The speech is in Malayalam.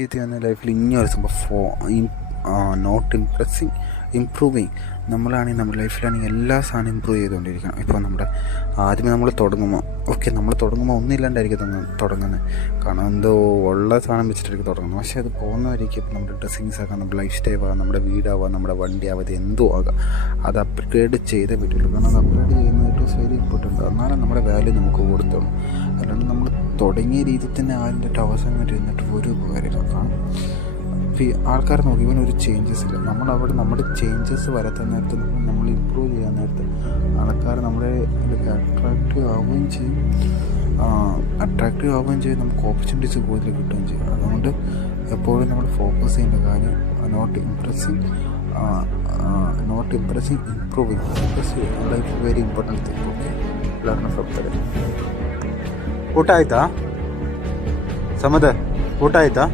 ഇത് തന്നെ ലൈഫിൽ ഇനിയൊരു സംഭവം നോട്ട് ഇംപ്രസിങ് ഇംപ്രൂവിങ്. നമ്മളാണെങ്കിൽ നമ്മുടെ ലൈഫിലാണെങ്കിൽ എല്ലാ സാധനവും ഇമ്പ്രൂവ് ചെയ്തുകൊണ്ടിരിക്കണം. ഇപ്പോൾ നമ്മുടെ ആദ്യമേ നമ്മൾ തുടങ്ങുമ്പോൾ നമ്മൾ തുടങ്ങുമ്പോൾ ഒന്നുമില്ലാണ്ടായിരിക്കും തുടങ്ങുന്നത്. കാരണം എന്തോ ഉള്ള സാധനം വെച്ചിട്ടായിരിക്കും തുടങ്ങുന്നത്. പക്ഷേ അത് പോകുന്നവരേക്കും ഇപ്പോൾ നമ്മുടെ ഡ്രസ്സിങ്സ് ആകാം, നമ്മുടെ ലൈഫ് സ്റ്റൈൽ ആകാം, നമ്മുടെ വീടാവാം, നമ്മുടെ വണ്ടി ആവാം, അത് എന്തോ ആകാം, അത് അപ്ഗ്രേഡ് ചെയ്തേ പറ്റുള്ളൂ. കാരണം അത് അപ്ഗ്രേഡ് ചെയ്യുന്നത് ഏറ്റവും വെരി ഇമ്പോർട്ടൻ്റ്. എന്നാലും നമ്മുടെ വാല്യൂ നമുക്ക് കൊടുത്തോളൂ. അല്ലാണ്ട് നമ്മൾ തുടങ്ങിയ രീതിയിൽ തന്നെ ആരുടെ അവസാനം വരെ ഇരുന്നിട്ട് ഒരു ഉപകാരമില്ല. കാരണം ആൾക്കാർ നോക്കി ഇവൻ ഒരു ചേഞ്ചസ് ഇല്ല. നമ്മളവിടെ നമ്മുടെ ചേഞ്ചസ് വരാത്ത നേരത്ത് നമ്മൾ ഇമ്പ്രൂവ് ചെയ്യാൻ നേരത്ത് ആൾക്കാർ നമ്മുടെ അട്രാക്റ്റീവ് ആവുകയും ചെയ്യും. നമുക്ക് ഓപ്പർച്യൂണിറ്റീസ് കൂടുതൽ കിട്ടുകയും ചെയ്യും. അതുകൊണ്ട് എപ്പോഴും നമ്മൾ ഫോക്കസ് ചെയ്യേണ്ട കാര്യം not impressing improving. Life very important thing. Okay, learn from that. ಊಟ ಆಯ್ತಾ ಸಮದ? ಊಟ ಆಯ್ತಾ?